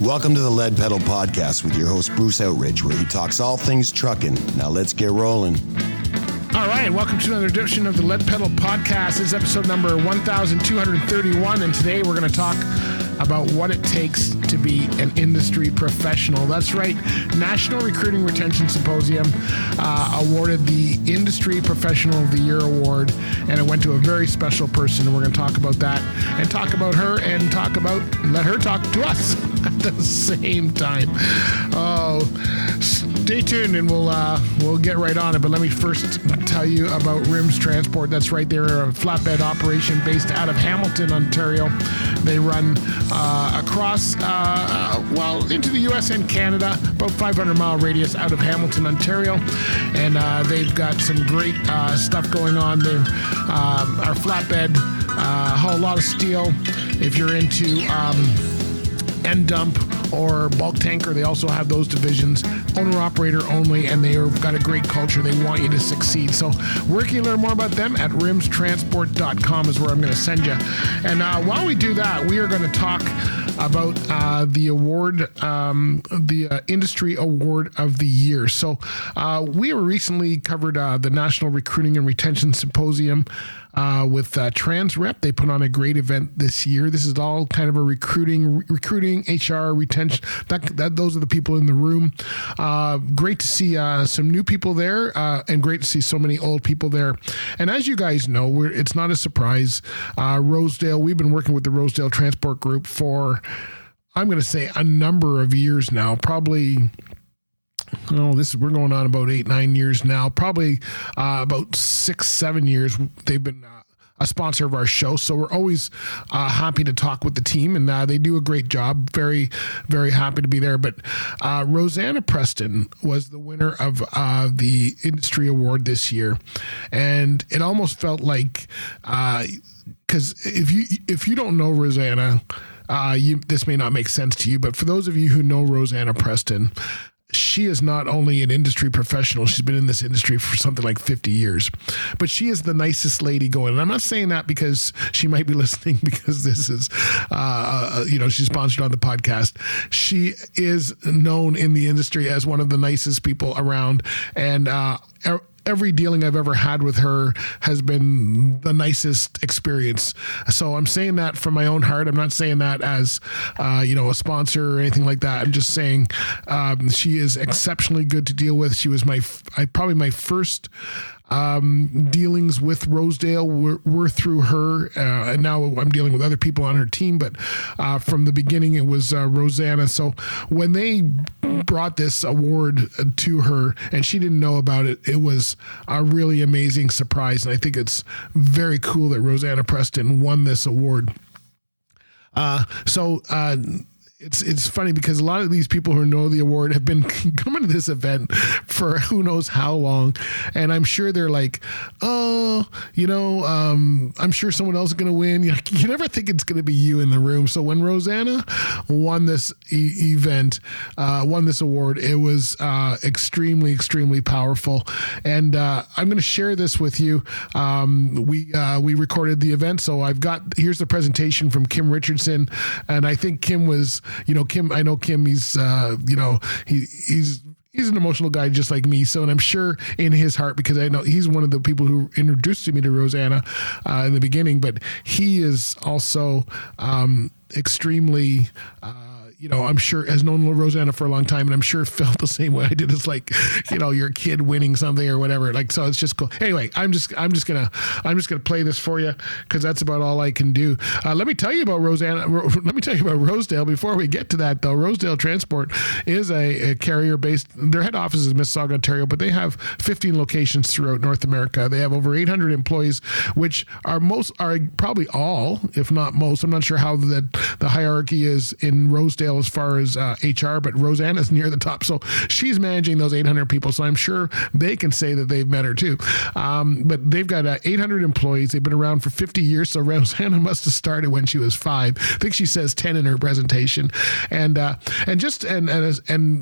Welcome to the Lead Pedal Podcast with your host, Bruce Outridge, where he talks all things trucking. Now let's get rolling. All right, welcome to another edition of the Lead Pedal Podcast. This is episode number 1231, and today we're going to talk about what it takes to be an industry professional. That's right, National Recruiting Retention Symposium awarded the Industry Professional of the Year award, and it went to a very special person, and we're going to talk about that, and talk about her, and let her talk to us at the same time. Oh, stay tuned, and we'll get right on it, but let me first tell you about RIMS Transport. That's right, they're a flatbed operation based out of Hamilton, Ontario. They run across, into the U.S. and Canada, about 500-mile radius out of Hamilton, Ontario, and they've got some great stuff going on. They our flatbed haul a lot of steel. If you're into end dump or bulk tanker, they also have those divisions, owner operator only, and they've got a great culture. They want you to succeed. So where can you learn more about them? At rimstransport.com is where I'm going to send you. And while we do that, we are going to talk about the award, the Industry Award of the Year. So we recently covered the National Recruiting and Retention Symposium with Transrep. They put on a great event this year. This is all kind of a recruiting, HR, retention. Those are the people in the room. Great to see some new people there, and great to see so many old people there. And as you guys know, it's not a surprise. Rosedale, we've been working with the Rosedale Transport Group for, I'm going to say, a number of years now. Probably, we're going on about 8-9 years now. Probably about 6-7 years. They've been a sponsor of our show, so we're always happy to talk with the team, and they do a great job. Very, very happy to be there. But Rosana Preston was the winner of the industry award this year, and it almost felt like, because if you don't know Rosana, this may not make sense to you, but for those of you who know Rosana Preston, she is not only an industry professional, she's been in this industry for something like 50 years, but she is the nicest lady going. And I'm not saying that because she might be listening, because this is, she's sponsored on the podcast. She is known in the industry as one of the nicest people around. And, every dealing I've ever had with her has been the nicest experience. So I'm saying that from my own heart. I'm not saying that as, a sponsor or anything like that. I'm just saying she is exceptionally good to deal with. She was probably my first dealings with Rosedale were through her, and now I'm dealing with other people on her team, but from the beginning it was Rosana. So when they brought this award to her and she didn't know about it, it was a really amazing surprise, and I think it's very cool that Rosana Preston won this award. It's funny because a lot of these people who know the award have been coming to this event for who knows how long. And I'm sure they're like, I'm sure someone else is going to win. You never think it's going to be you in the room. So when Rosana won this won this award, it was extremely, extremely powerful. And I'm going to share this with you. We recorded the event. So here's the presentation from Kim Richardson. And I think Kim was, I know Kim, he's an emotional guy just like me. So, and I'm sure in his heart, because I know he's one of the people who introduced me to Rosana in the beginning, but he is also extremely, I'm sure has known Rosana for a long time, and I'm sure felt the same way I did. It's like, your kid winning something or whatever. Like, so it's just cool. Anyway, I'm just gonna play this for you because that's about all I can do. Let me tell you about Rosana. Let me tell you about Rosedale before we get to that, though. Rosedale Transport is a carrier based. Their head office is Mississauga, Ontario, but they have 15 locations throughout North America. They have over 800 employees, which are probably all, if not most. I'm not sure how the hierarchy is in Rosedale as far as HR, but Rosana's near the top. So she's managing those 800 people. So I'm sure they can say that they've met her too. But they've got 800 employees. They've been around for 50 years. So Rosana must have started when she was 5. I think she says 10 in her presentation. And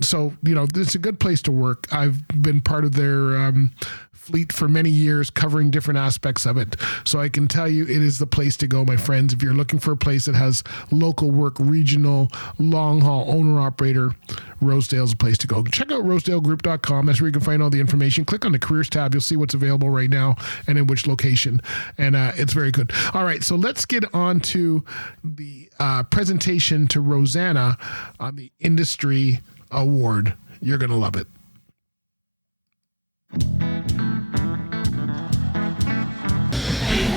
so, it's a good place to work. I've been part of their fleet for many years, covering different aspects of it. So I can tell you it is the place to go, my friends. If you're looking for a place that has local work, regional, long haul owner operator, Rosedale's a place to go. Check out rosedalegroup.com. That's where you can find all the information. Click on the careers tab. You'll see what's available right now and in which location. And it's very good. All right, so let's get on to the presentation to Rosana on the industry award. You're going to love it.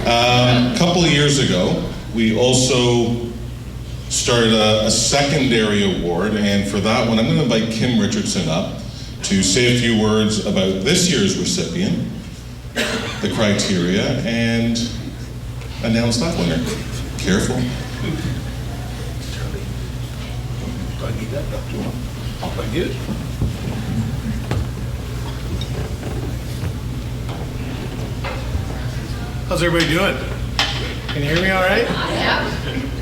A couple of years ago, we also started a secondary award, and for that one, I'm going to invite Kim Richardson up to say a few words about this year's recipient, the criteria, and announce that winner. Careful. How's everybody doing? Can you hear me all right? Yeah.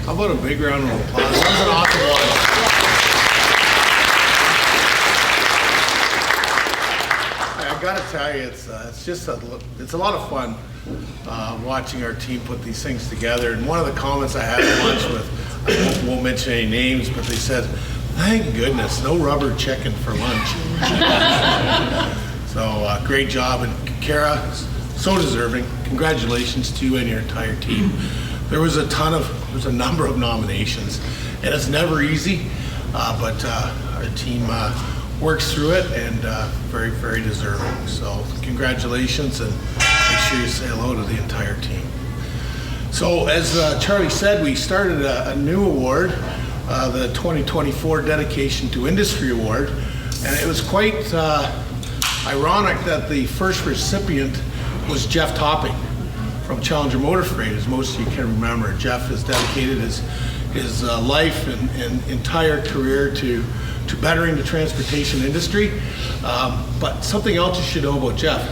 How about a big round of applause? That was an awesome one. I gotta tell you, it's a lot of fun watching our team put these things together. And one of the comments I had at lunch with, I won't mention any names, but they said, "Thank goodness, no rubber chicken for lunch." So great job, and Kara, so deserving. Congratulations to you and your entire team. There's a number of nominations, and it's never easy, but our team works through it, and very, very deserving. So congratulations, and make sure you say hello to the entire team. So as Charlie said, we started a new award, the 2024 Dedication to Industry Award, and it was quite ironic that the first recipient was Jeff Topping from Challenger Motor Freight. As most of you can remember, Jeff has dedicated his life and entire career to bettering the transportation industry. But something else you should know about Jeff,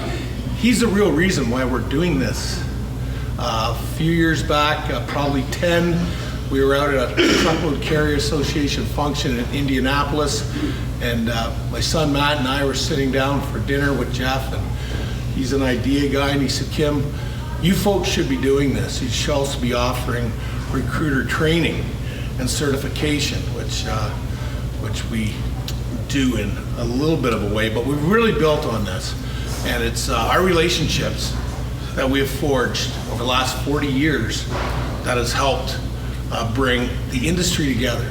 he's the real reason why we're doing this. A few years back, probably 10, we were out at a Truckload Carrier Association function in Indianapolis, and my son Matt and I were sitting down for dinner with Jeff, and he's an idea guy, and he said, "Kim, you folks should be doing this. You should also be offering recruiter training and certification," which we do in a little bit of a way, but we've really built on this. And it's our relationships that we have forged over the last 40 years that has helped bring the industry together.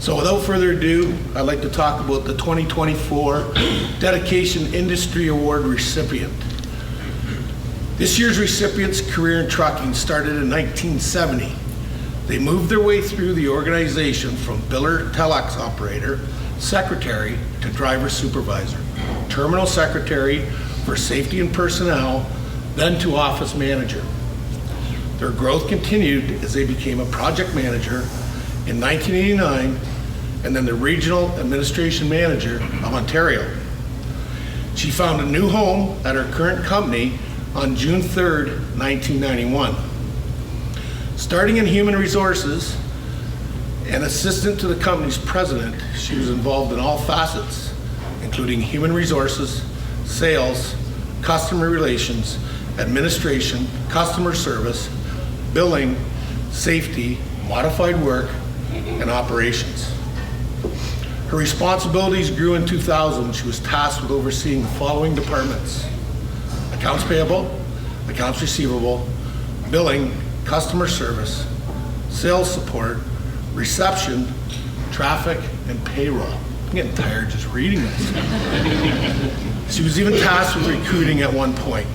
So without further ado, I'd like to talk about the 2024 Dedication Industry Award recipient. This year's recipient's career in trucking started in 1970. They moved their way through the organization from biller telex operator, secretary, to driver supervisor, terminal secretary for safety and personnel, then to office manager. Their growth continued as they became a project manager in 1989, and then the regional administration manager of Ontario. She found a new home at her current company on June 3rd, 1991. Starting in human resources and assistant to the company's president, she was involved in all facets, including human resources, sales, customer relations, administration, customer service, billing, safety, modified work, and operations. Her responsibilities grew in 2000. She was tasked with overseeing the following departments: accounts payable, accounts receivable, billing, customer service, sales support, reception, traffic, and payroll. I'm getting tired just reading this. She was even tasked with recruiting at one point.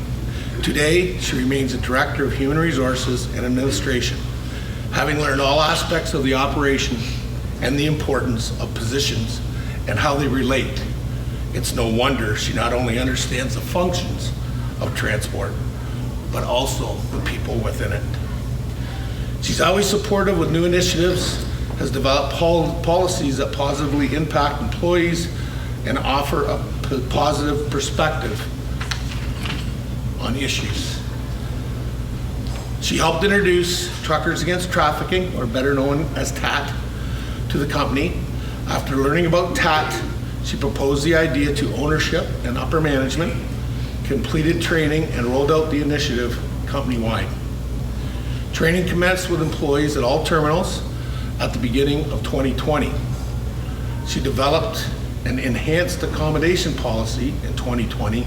Today, she remains a director of human resources and administration, having learned all aspects of the operation and the importance of positions and how they relate. It's no wonder she not only understands the functions of transport, but also the people within it. She's always supportive with new initiatives, has developed policies that positively impact employees and offer a positive perspective on issues. She helped introduce Truckers Against Trafficking, or better known as TAT, to the company. After learning about TAT, she proposed the idea to ownership and upper management, completed training, and rolled out the initiative company-wide. Training commenced with employees at all terminals at the beginning of 2020. She developed an enhanced accommodation policy in 2020,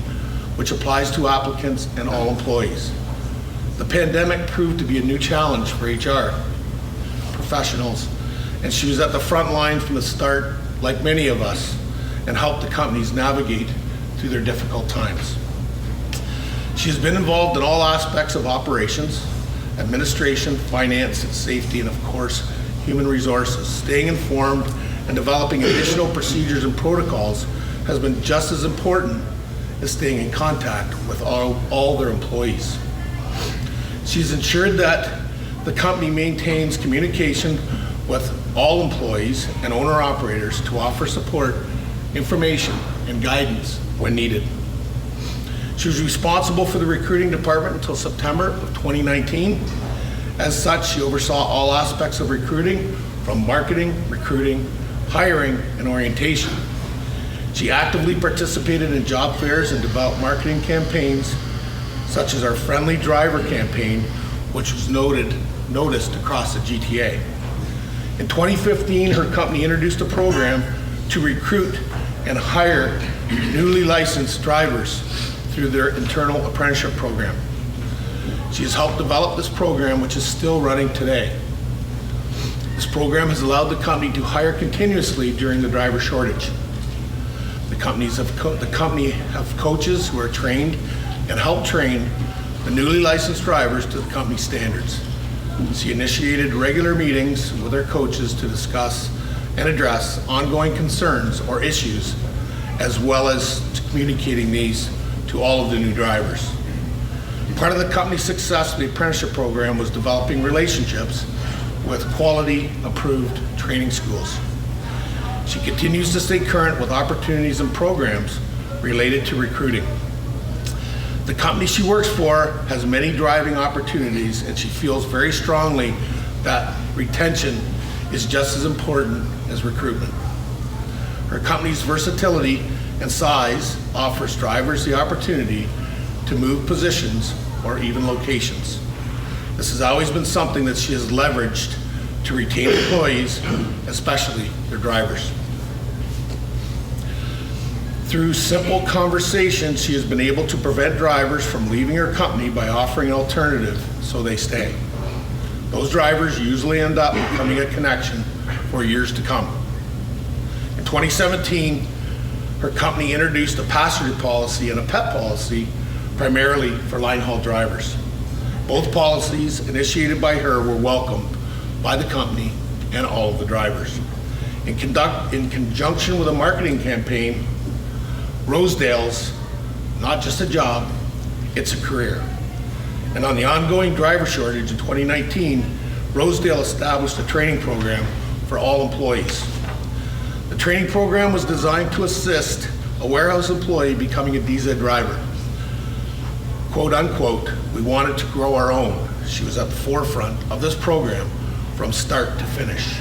which applies to applicants and all employees. The pandemic proved to be a new challenge for HR professionals, and she was at the front line from the start, like many of us, and helped the companies navigate through their difficult times. She has been involved in all aspects of operations, administration, finance, and safety, and of course, human resources. Staying informed and developing additional procedures and protocols has been just as important as staying in contact with all their employees. She's ensured that the company maintains communication with all employees and owner-operators to offer support, information, and guidance when needed. She was responsible for the recruiting department until September of 2019. As such, she oversaw all aspects of recruiting, from marketing, recruiting, hiring, and orientation. She actively participated in job fairs and developed marketing campaigns, such as our Friendly Driver campaign, which was noticed across the GTA. In 2015, her company introduced a program to recruit and hire newly licensed drivers through their internal apprenticeship program. She has helped develop this program, which is still running today. This program has allowed the company to hire continuously during the driver shortage. The company have coaches who are trained and help train the newly licensed drivers to the company standards. She initiated regular meetings with her coaches to discuss and address ongoing concerns or issues, as well as communicating these to all of the new drivers. Part of the company's success with the apprenticeship program was developing relationships with quality approved training schools. She continues to stay current with opportunities and programs related to recruiting. The company she works for has many driving opportunities, and she feels very strongly that retention is just as important as recruitment. Her company's versatility and size offers drivers the opportunity to move positions or even locations. This has always been something that she has leveraged to retain employees, especially their drivers. Through simple conversation, she has been able to prevent drivers from leaving her company by offering an alternative so they stay. Those drivers usually end up becoming a connection for years to come. In 2017, her company introduced a passenger policy and a pet policy primarily for line haul drivers. Both policies initiated by her were welcomed by the company and all of the drivers. In conjunction with a marketing campaign, Rosedale's not just a job, it's a career. And on the ongoing driver shortage in 2019, Rosedale established a training program for all employees. The training program was designed to assist a warehouse employee becoming a DZ driver. Quote unquote, we wanted to grow our own. She was at the forefront of this program from start to finish.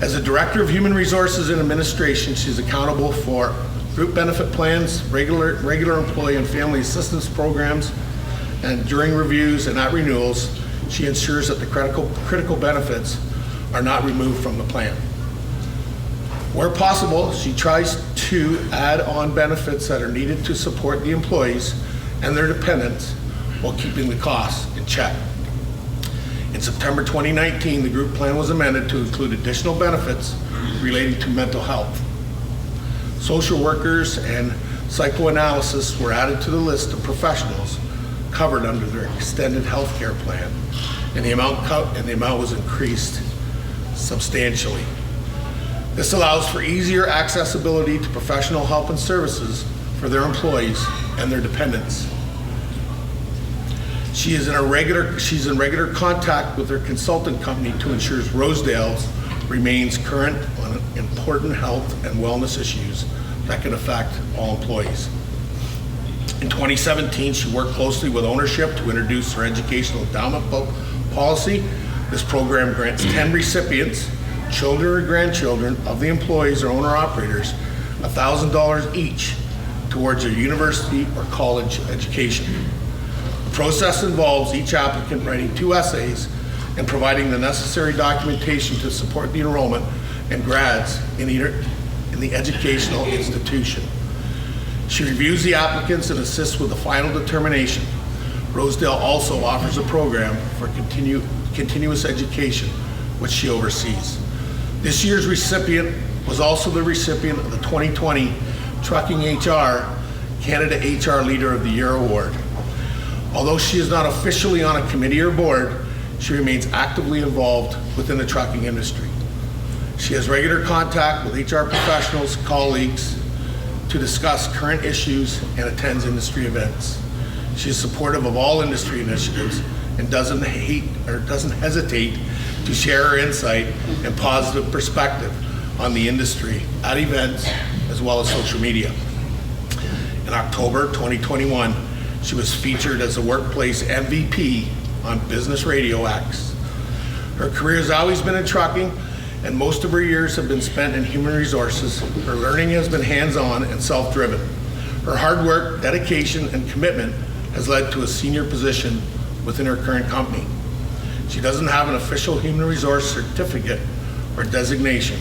As a Director of Human Resources and Administration, she's accountable for group benefit plans, regular employee and family assistance programs, and during reviews and at renewals, she ensures that the critical benefits are not removed from the plan. Where possible, she tries to add on benefits that are needed to support the employees and their dependents while keeping the costs in check. In September 2019, the group plan was amended to include additional benefits relating to mental health. Social workers and psychoanalysis were added to the list of professionals covered under their extended health care plan, and the amount was increased substantially. This allows for easier accessibility to professional help and services for their employees and their dependents. She's in regular contact with her consultant company to ensure Rosedale's remains current on important health and wellness issues that can affect all employees. In 2017, she worked closely with ownership to introduce her educational endowment policy. This program grants 10 recipients, children or grandchildren of the employees or owner-operators, $1,000 each towards their university or college education. The process involves each applicant writing 2 essays and providing the necessary documentation to support the enrollment and grads in the educational institution. She reviews the applicants and assists with the final determination. Rosedale also offers a program for continuous education, which she oversees. This year's recipient was also the recipient of the 2020 Trucking HR Canada HR Leader of the Year Award. Although she is not officially on a committee or board, she remains actively involved within the trucking industry. She has regular contact with HR professionals, colleagues, to discuss current issues and attends industry events. She is supportive of all industry initiatives and doesn't hesitate to share her insight and positive perspective on the industry at events as well as social media. In October 2021, she was featured as a workplace MVP on Business Radio X. Her career has always been in trucking, and most of her years have been spent in human resources. Her learning has been hands-on and self-driven. Her hard work, dedication, and commitment has led to a senior position within her current company. She doesn't have an official human resource certificate or designation,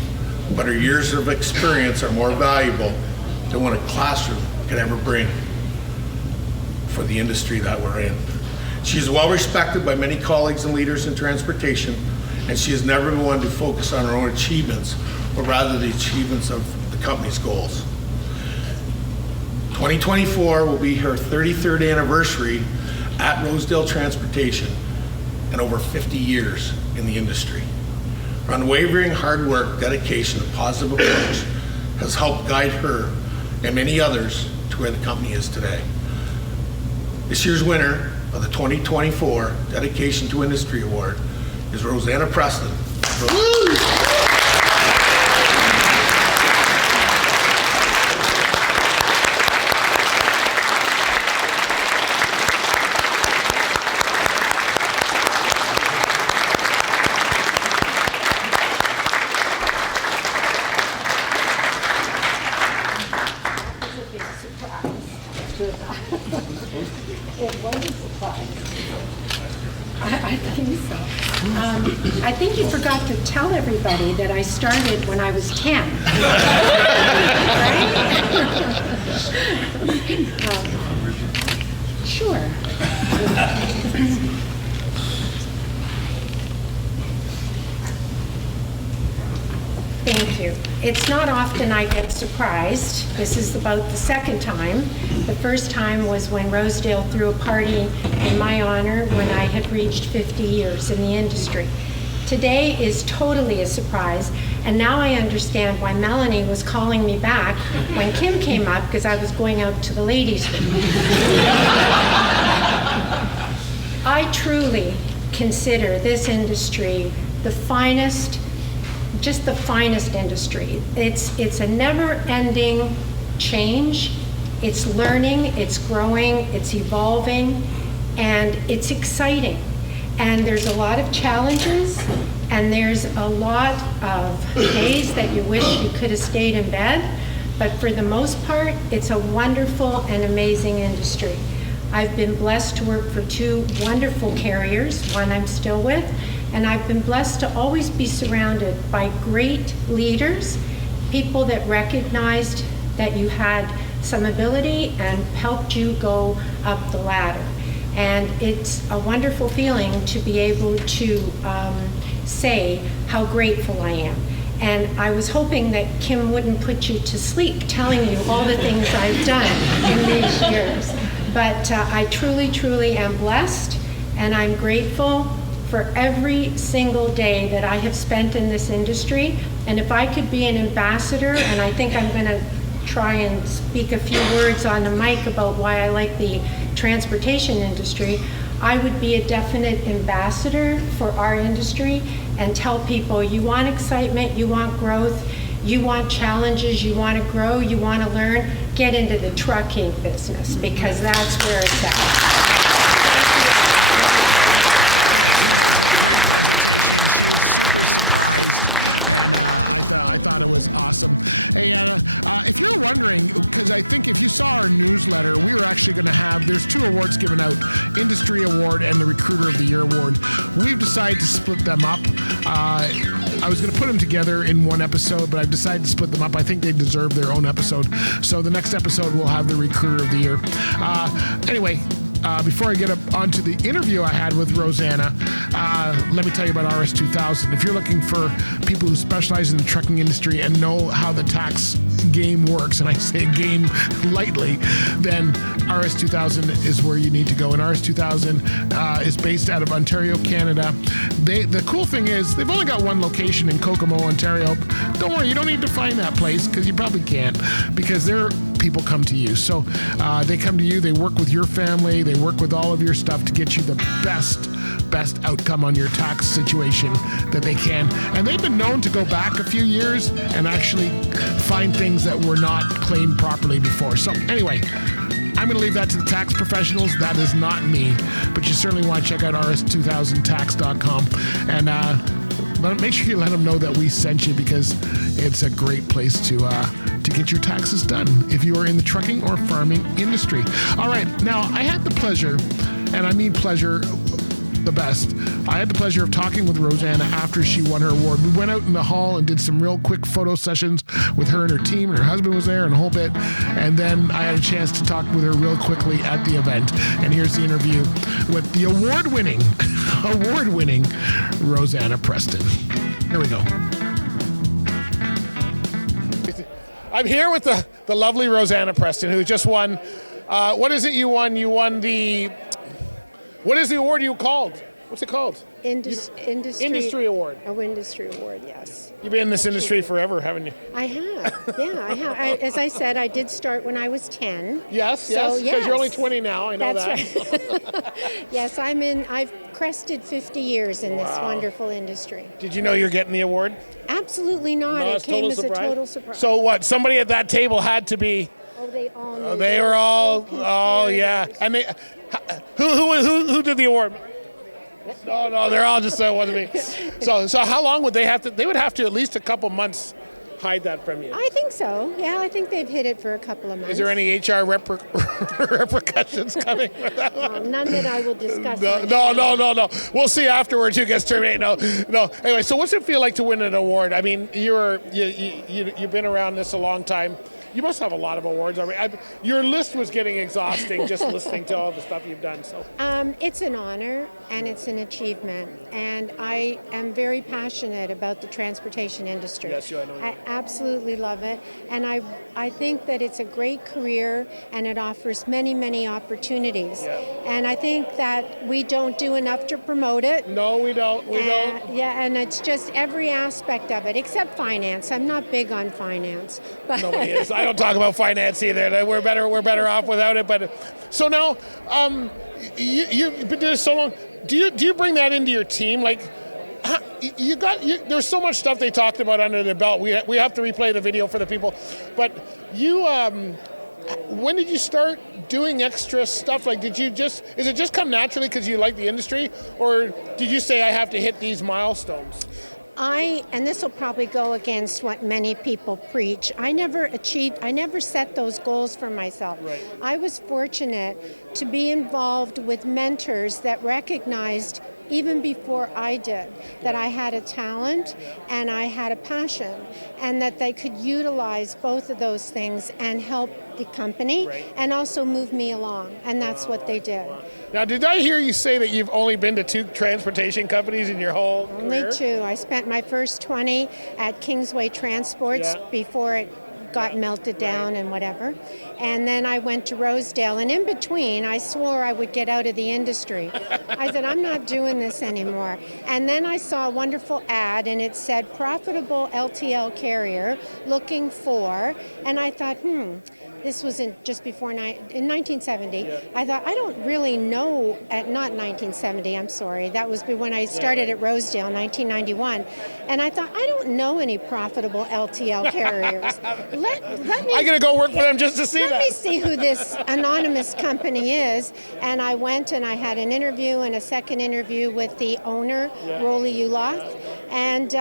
but her years of experience are more valuable than what a classroom could ever bring for the industry that we're in. She is well respected by many colleagues and leaders in transportation, and she has never been one to focus on her own achievements, but rather the achievements of the company's goals. 2024 will be her 33rd anniversary at Rosedale Transportation and over 50 years in the industry. Her unwavering hard work, dedication, and positive approach has helped guide her and many others to where the company is today. This year's winner of the 2024 Dedication to Industry Award is Rosana Preston. It was a surprise. I think so. I think you forgot to tell everybody that I started when I was 10. Right? Sure. Thank you. It's not often I get surprised. This is about the second time. The first time was when Rosedale threw a party in my honor when I had reached 50 years in the industry. Today is totally a surprise, and now I understand why Melanie was calling me back when Kim came up, because I was going out to the ladies' room. I truly consider this industry the finest, just the finest industry. It's a never-ending change. It's learning, it's growing, it's evolving, and it's exciting. And there's a lot of challenges, and there's a lot of days that you wish you could have stayed in bed, but for the most part, it's a wonderful and amazing industry. I've been blessed to work for two wonderful carriers, one I'm still with, and I've been blessed to always be surrounded by great leaders, people that recognized that you had some ability and helped you go up the ladder. And it's a wonderful feeling to be able to say how grateful I am. And I was hoping that Kim wouldn't put you to sleep telling you all the things I've done in these years. But I truly, truly am blessed, and I'm grateful for every single day that I have spent in this industry. And if I could be an ambassador, and I think I'm going to try and speak a few words on the mic about why I like the transportation industry, I would be a definite ambassador for our industry and tell people, you want excitement, you want growth, you want challenges, you want to grow, you want to learn, get into the trucking business, because that's where it's at. She was super surprised, and I I thought it was awesome. Hey, if you're wondering, because I think if you saw our newsletter, we were actually going to have, there's 2 awards given out, Industry Award and the Recruiter of the Year Award. We've decided to split them up. I was going to put them together in one episode, but I've decided to split them up. I think they deserve their own episode. So the next episode we'll have the Recruiter of the Year. Anyway, before I get up onto the interview I had with Rosana, let me tell you about RS2000. If you're looking for people who specialize in the trucking industry and know how the tax game works, and I say game lightly, then RS2000 is where you need to go. And RS2000 is based out of Ontario, Canada. The cool thing is they've only got one location in Kokomo, Ontario. Don't worry, you don't need to find that place because you probably can't, because their people come to you. So they come to you, they work with your family, they work with all of your stuff to get you the best outcome on your tax situation that they can. And they've been known to go back a few years and actually find things that were not claimed properly before. So anyway, I'm going to leave that to the tax professionals. That is not me. But you certainly want to check out rs2000tax.com and make sure you let them know that we sent you, because it's a great place to get your taxes done if you are in the trucking or farming industry. All right, now I had the pleasure, and I mean pleasure the best, I had the pleasure of talking with Rosana after she won her award. We went out in the hall and did some real quick photo sessions with her and her team, and her husband was there and a whole bit. And then I had a chance to talk with her real quickly at the event. And here's the interview with the award-winning Rosana Preston. Here we go. I'm here with the lovely Rosana Preston, who just won. What is it you won? You won the... What is the award you called? What's it called? Industry Award. Oh, Industry Award, yes. You've been in this industry forever, haven't you? I have. Yeah, I have. As I said, I did start when I was 10. Yes, because you're only 20 now. I know That's that. Right. Yes, I've crested 50 years in this wonderful industry. Did you know you're getting the award? Absolutely not. No, it came as a total surprise. So what? Somebody at that table had to be. Oh, they all knew. They were all. Oh yeah. And they. Who did the award? No, they're all just wanted me. So how long would they have to? They would have to at least a couple months hide that from you. I think so. Yeah, I think they've hid it for a couple of months. Is there any HR repercussions coming for that one? None that I will discuss. No. We'll see afterwards who gets terminated. No. Anyway, so what's it feel like to win an award? I mean, you've been around this a long time. You must have a lot of awards. I mean, your list was getting exhausting just listening to all the stuff you've done. So it's an honor and it's an achievement, and I am very passionate about the transportation industry. Yes, I know. I absolutely love it, and I think that it's a great career and it offers many, many opportunities. Yeah. And I think that we don't do enough to promote it. No, we don't. We don't. Yeah, and it's just every aspect of it, except finance. I'm not big on finance. But nobody is. I don't talk about finance either. We're better off without it. But so now, you've been doing this so long. Do you bring that into your team? Like, there's so much stuff they talked about under the belt. We have to replay the video for the people. But you, when did you start doing extra stuff? Like, is it just come naturally because you like the industry, or did you say I have to hit these milestones? And this will probably go against what many people preach, I never set those goals for myself. Right. I was fortunate to be involved with mentors that recognized, even before I did, that I had a talent and I had a passion, and that they could utilize both of those things and help the company and also move me along, and that's what they did. Now, did I hear you say that you've only been to 2 transportation companies in your whole career? Only 2. I spent my first 20 at Kingsway Transports before it got melted down and whatever. And then I went to Rosedale, and in between, I swore I would get out of the industry. I said, I'm not doing this anymore. And then I saw a wonderful ad, and it said, profitable LTL carrier looking for, and I thought, this was in 1970. I thought, I don't really know, not 1970, I'm sorry. That was when I started at Rosedale, 1991. And I thought, I don't know any profitable LTL carriers. I'm going to go work for them just to see that. Let me see who this anonymous company is. And I went and I had an interview and a second interview with the owner, Rolly Uloth. And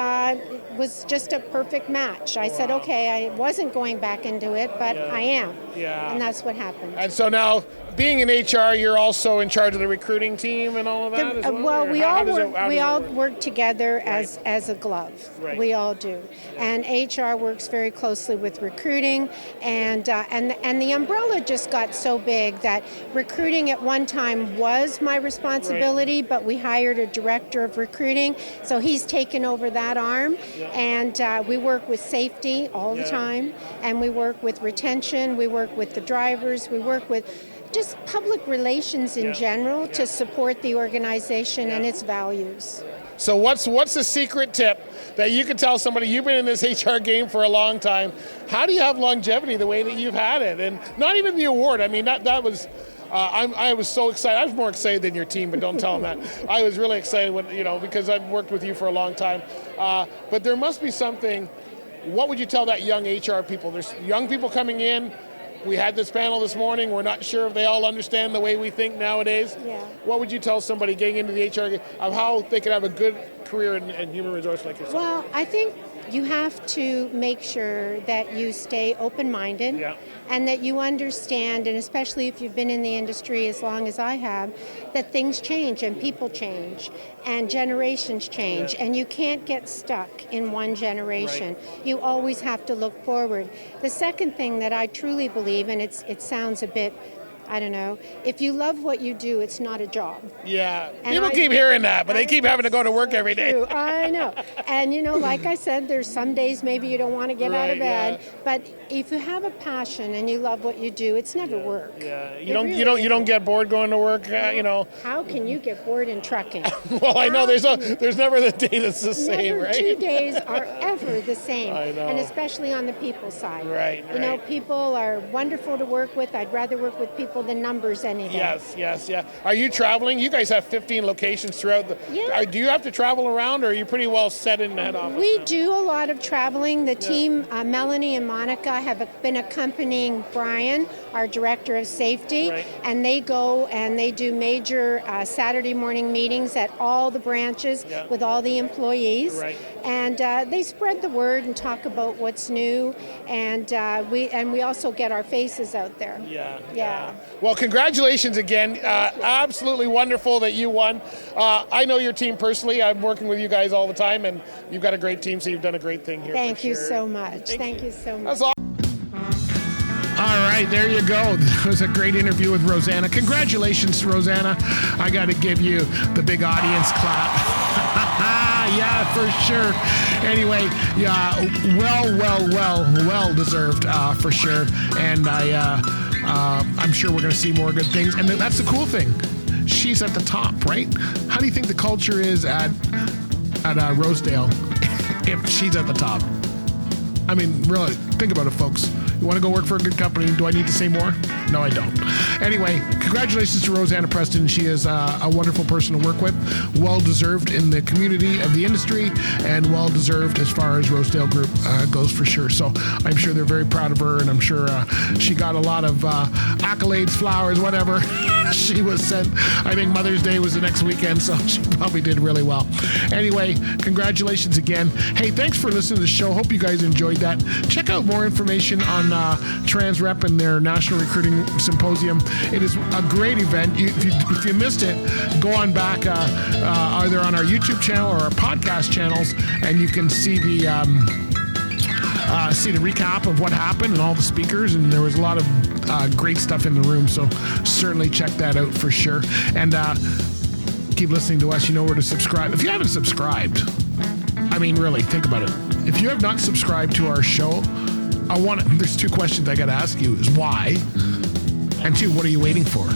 was just a perfect match. I said, okay, I wasn't going back into it, but I am. Yeah. And that's what happened. And so now, being in HR, you're also in charge of the recruiting team and all of that as well? Well, Or we how all does work, how we does it all work? work together as a glove. Right. We all do. And HR works very closely with recruiting, and the umbrella just got so big that recruiting at one time was my responsibility, but we hired a director of recruiting, so he's taken over that arm, and we work with safety all the time, and we work with retention, we work with the drivers, we work with just public relations in general to support the organization and its values. So what's the secret tip that you can tell somebody? You've been in this HR game for a long time. How do you have longevity the way that you've had it? And not even the award. I mean, that was. I was so excited. I was more excited than your team, but don't tell them that. I was really excited when, because I've worked with you for a long time. But there must be something. What would you tell that young HR people? There's young people coming in. We had this panel this morning. We're not sure if they all understand the way we think nowadays. Yeah. What would you tell somebody getting into the HR game of how they could have a good career in human resource like yourself? Well, I think you have to make sure that you stay open-minded and that you understand, and especially if you've been in the industry as long as I have, that things change and people change and generations change, and you can't get stuck in one generation. Right. You always have to look forward. The second thing that I truly believe, and it sounds a bit, I don't know, if you love what you do, it's not a job. Yeah, people keep hearing that, but they keep having to go to work every day. True. I know. And like I said, there's some days maybe you don't want to get out of bed, but if you have a passion and you love what you do, it's never work. Yeah, you don't get bored going to work. How can you get bored in trucking? Well, I know there's never the day that's the same, right? 2 days are ever the same. I know. And especially on the people side. Right. People are wonderful to work with. I'd rather work with people than numbers any day. Yes. Are you traveling? You guys have 15 locations throughout the. Yeah. Do you have to travel around, or are you pretty well set in the head office? We do a lot of traveling. The team, Melanie and Monica, have been accompanying Brian, our director of safety, and they go and they do major Saturday morning meetings at all the branches with all the employees, and they spread the word and talk about what's new, and we also get our faces out there. Yeah. Well, congratulations again. Absolutely wonderful that you won. I know your team personally. I'm working with you guys all the time, and you've got a great team, so you've done a great thing here. Thank you so much. Thank you so much. That's all. All right, there you go. It was a great interview with Rosana. Congratulations, Rosana. I got to give you the big audience clap. Yeah, for sure. Anyway, well deserved for sure. And I'm sure we're going to see more good things. And that's the cool thing. She's at the top, right? How do you think the culture is at Rosedale if she's at the top? I mean, really, think about it, folks. You want to go work for a good company? Do I need to say more? No, I don't. Anyway, congratulations to Rosana Preston. She is a wonderful person to work with. Well-deserved in the community of the industry, and well-deserved as far as Rosedale Group goes for sure. So I'm sure they're very proud of her, and I'm sure she got a lot of accolades, flowers, whatever. She was sent. I think Mother's Day was the next weekend, so she probably did really well. Anyway, congratulations again. Hey, thanks for listening to the show. Hope you guys enjoyed that. Check out more information on Transrep and their National Recruiting Symposium. It is a great event. If you missed it, go on back either on our YouTube channel or our podcast channels, and you can see the recap of what happened and all the speakers, and there was a lot of great stuff in the room, so certainly check that out for sure. And keep listening to us. You know where to subscribe. If you haven't subscribed, I mean, really, think about it. If you have not subscribed to our show, there's 2 questions I got to ask you is why, and 2, what are you waiting for?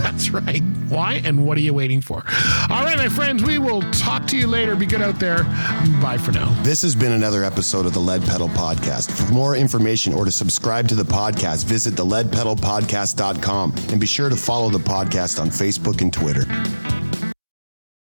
That's right. Why and what are you waiting for? All right, my friends, we will talk to you later. Be good out there. Bye for now. This has been another episode of the Lead Pedal Podcast. For more information or to subscribe to the podcast, visit theleadpedalpodcast.com and be sure to follow the podcast on Facebook and Twitter.